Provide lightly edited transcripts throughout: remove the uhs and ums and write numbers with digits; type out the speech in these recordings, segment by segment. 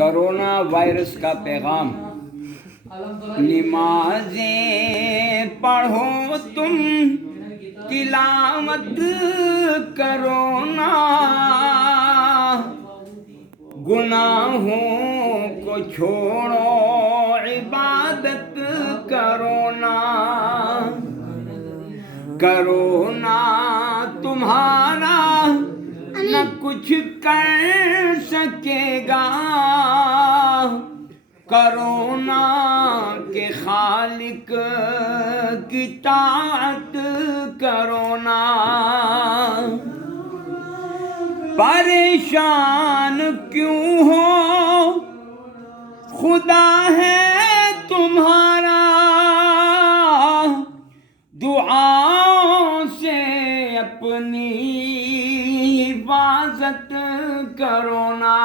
corona virus کا پیغام، نمازیں پڑھو تم، تلاوت کرو نا، گناہوں کو چھوڑو، عبادت کرو نا، کرونا تمہارا نہ کچھ کر سکے گا، کرونا کے خالق کی طاعت کرونا، پریشان کیوں ہو، خدا ہے تمہارا، دعاؤں سے اپنی حفاظت کرونا،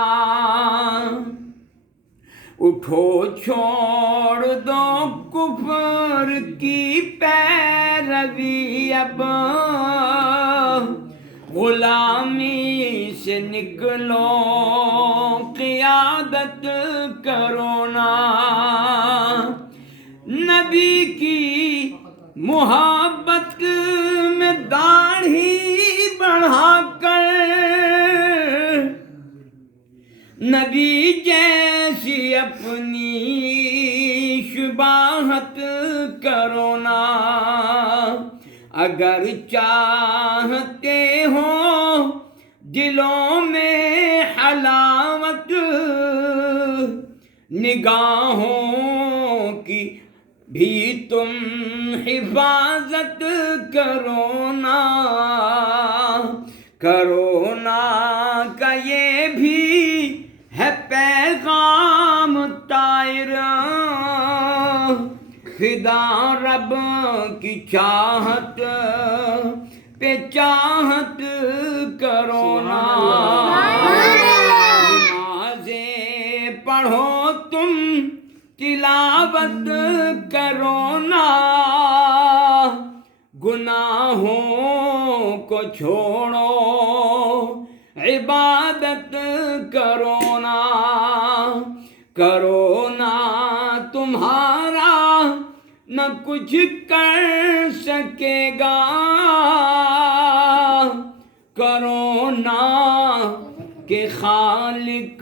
اٹھو چھوڑ دو کفر کی پیروی، اب غلامی سے نکلو، قیادت کرونا، نبی کی محبت میں داڑھی بڑھا کر، نبی جیسی اپنی شباہت کرونا، اگر چاہتے ہو دلوں میں حلاوت، نگاہوں کی بھی تم حفاظت کرونا، کرونا کا یہ بھی ہے پیغام طائر، فدا رب کی چاہت پہ چاہت کرونا، نمازیں پڑھو تم، تلاوت کرونا، گناہوں کو چھوڑو، عبادت کرونا، کرونا تمہارا نہ کچھ کر سکے گا، کرونا کے خالق